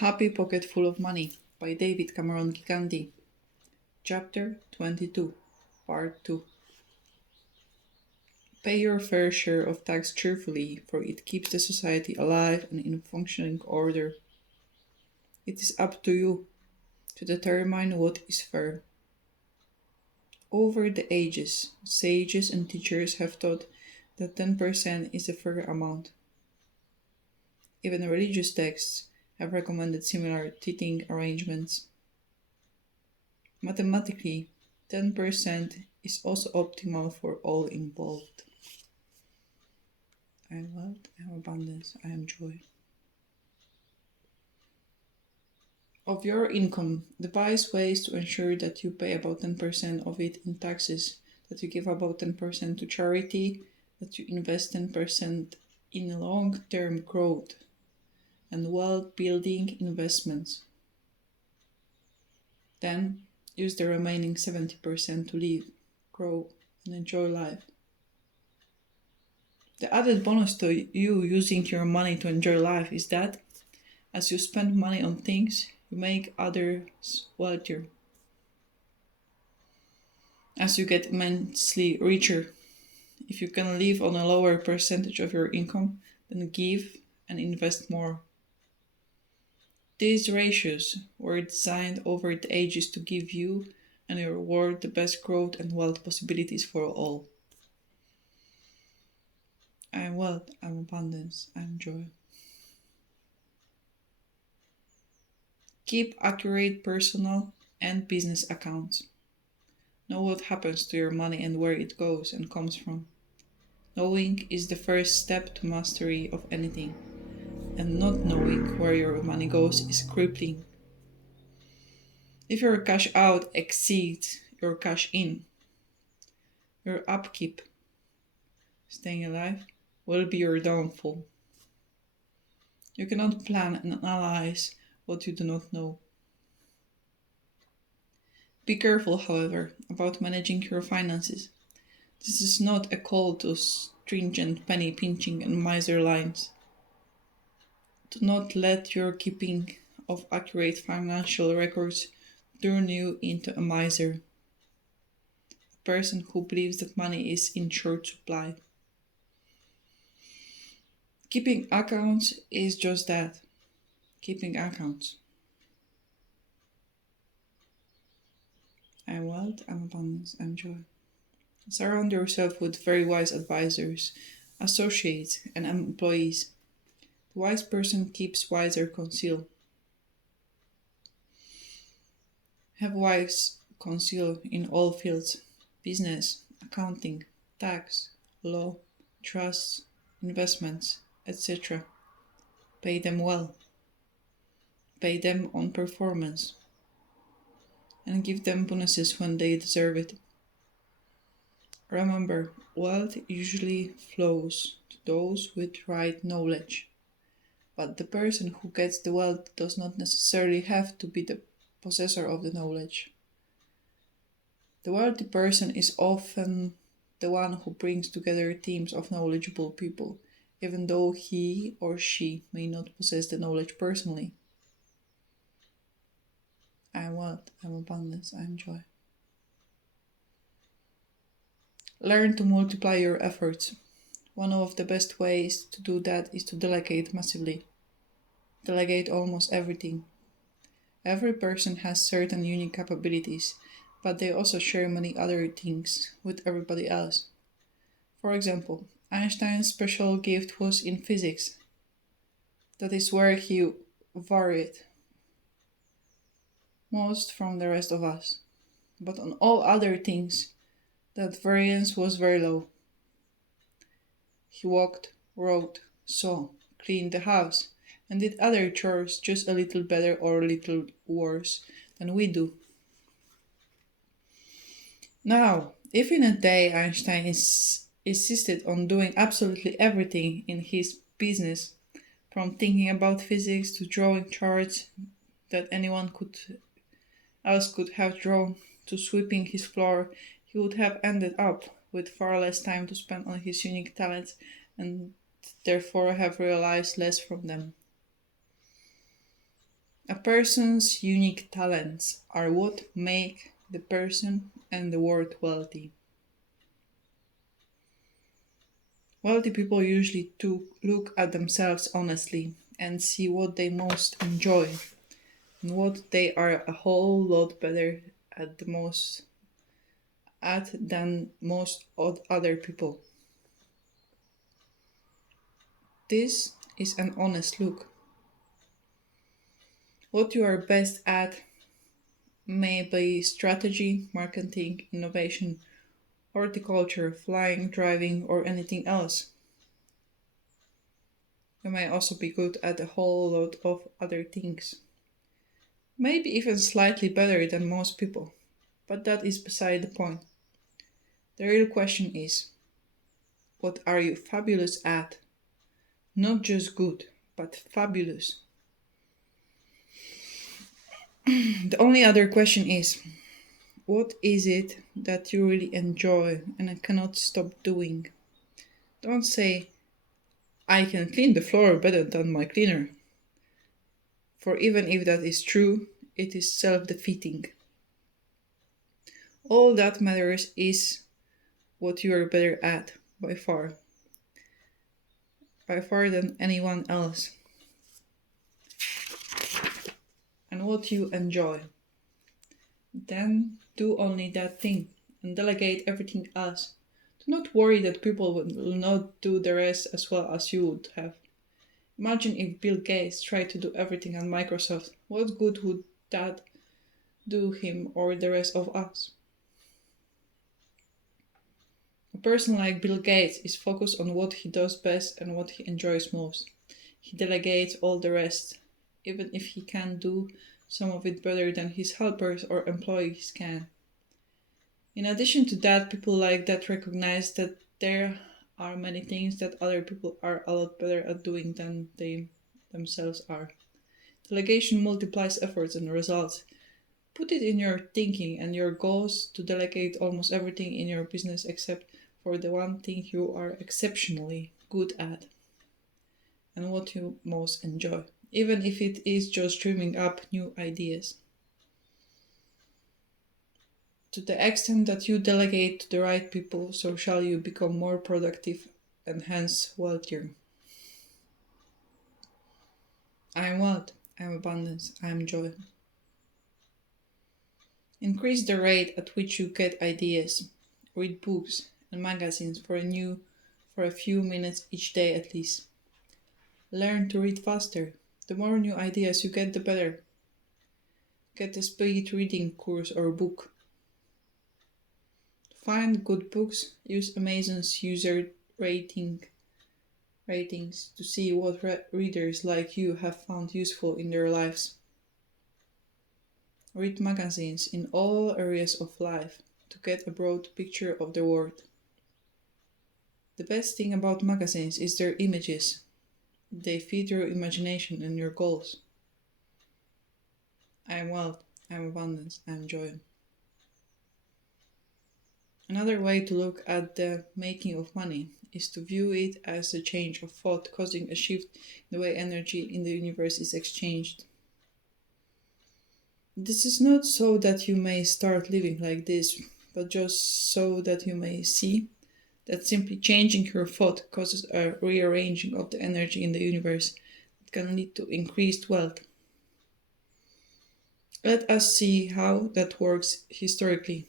Happy Pocket Full of Money by David Cameron Gikandi. Chapter 22, Part 2. Pay your fair share of tax cheerfully, for it keeps the society alive and in functioning order. It is up to you to determine what is fair. Over the ages, sages and teachers have taught that 10% is a fair amount. Even religious texts have recommended similar teething arrangements. Mathematically, 10% is also optimal for all involved. I am wealth, I am abundance, I am joy. Of your income, devise ways to ensure that you pay about 10% of it in taxes, that you give about 10% to charity, that you invest 10% in long-term growth and wealth-building investments. Then, use the remaining 70% to live, grow, and enjoy life. The added bonus to you using your money to enjoy life is that, as you spend money on things, you make others wealthier. As you get immensely richer, if you can live on a lower percentage of your income, then give and invest more. These ratios were designed over the ages to give you and your world the best growth and wealth possibilities for all. I am wealth, I am abundance, I am joy. Keep accurate personal and business accounts. Know what happens to your money and where it goes and comes from. Knowing is the first step to mastery of anything, and not knowing where your money goes is crippling. If your cash out exceeds your cash in, your upkeep, staying alive, will be your downfall. You cannot plan and analyze what you do not know. Be careful, however, about managing your finances. This is not a call to stringent penny pinching and miser lines. Do not let your keeping of accurate financial records turn you into a miser, a person who believes that money is in short supply. Keeping accounts is just that, keeping accounts. I am wealth, I am abundance, I am joy. Surround yourself with very wise advisors, associates, and employees. The wise person keeps wiser counsel. Have wise counsel in all fields: business, accounting, tax, law, trusts, investments, etc. Pay them well. Pay them on performance. And give them bonuses when they deserve it. Remember, wealth usually flows to those with right knowledge. But the person who gets the wealth does not necessarily have to be the possessor of the knowledge. The wealthy person is often the one who brings together teams of knowledgeable people, even though he or she may not possess the knowledge personally. I am wealth, I am abundance, I am joy. Learn to multiply your efforts. One of the best ways to do that is to delegate massively. Delegate almost everything. Every person has certain unique capabilities, but they also share many other things with everybody else. For example, Einstein's special gift was in physics. That is where he varied most from the rest of us. But on all other things, that variance was very low. He walked, wrote, saw, cleaned the house, and did other chores just a little better or a little worse than we do. Now, if in a day Einstein insisted on doing absolutely everything in his business, from thinking about physics to drawing charts that anyone else could have drawn, to sweeping his floor, he would have ended up with far less time to spend on his unique talents and therefore have realized less from them. A person's unique talents are what make the person and the world wealthy. Wealthy people usually look at themselves honestly and see what they most enjoy and what they are a whole lot better at than most other people. This is an honest look. What you are best at may be strategy, marketing, innovation, horticulture, flying, driving, or anything else. You may also be good at a whole lot of other things. Maybe even slightly better than most people. But that is beside the point. The real question is, what are you fabulous at? Not just good, but fabulous. The only other question is, what is it that you really enjoy and cannot stop doing? Don't say, I can clean the floor better than my cleaner. For even if that is true, it is self-defeating. All that matters is what you are better at, by far than anyone else, and what you enjoy. Then do only that thing and delegate everything else. Do not worry that people will not do the rest as well as you would have. Imagine if Bill Gates tried to do everything at Microsoft. What good would that do him or the rest of us? A person like Bill Gates is focused on what he does best and what he enjoys most. He delegates all the rest, even if he can do some of it better than his helpers or employees can. In addition to that, people like that recognize that there are many things that other people are a lot better at doing than they themselves are. Delegation multiplies efforts and results. Put it in your thinking and your goals to delegate almost everything in your business except for the one thing you are exceptionally good at and what you most enjoy, even if it is just dreaming up new ideas. To the extent that you delegate to the right people, so shall you become more productive and hence wealthier. I am wealth, I am abundance, I am joy. Increase the rate at which you get ideas. Read books and magazines for a few minutes each day at least. Learn to read faster. The more new ideas you get, the better. Get a speed reading course or book. To find good books, use Amazon's user ratings to see what readers like you have found useful in their lives. Read magazines in all areas of life to get a broad picture of the world. The best thing about magazines is their images. They feed your imagination and your goals. I am wealth, I am abundance, I am joy. Another way to look at the making of money is to view it as a change of thought causing a shift in the way energy in the universe is exchanged. This is not so that you may start living like this, but just so that you may see that simply changing your thought causes a rearranging of the energy in the universe that can lead to increased wealth. Let us see how that works historically.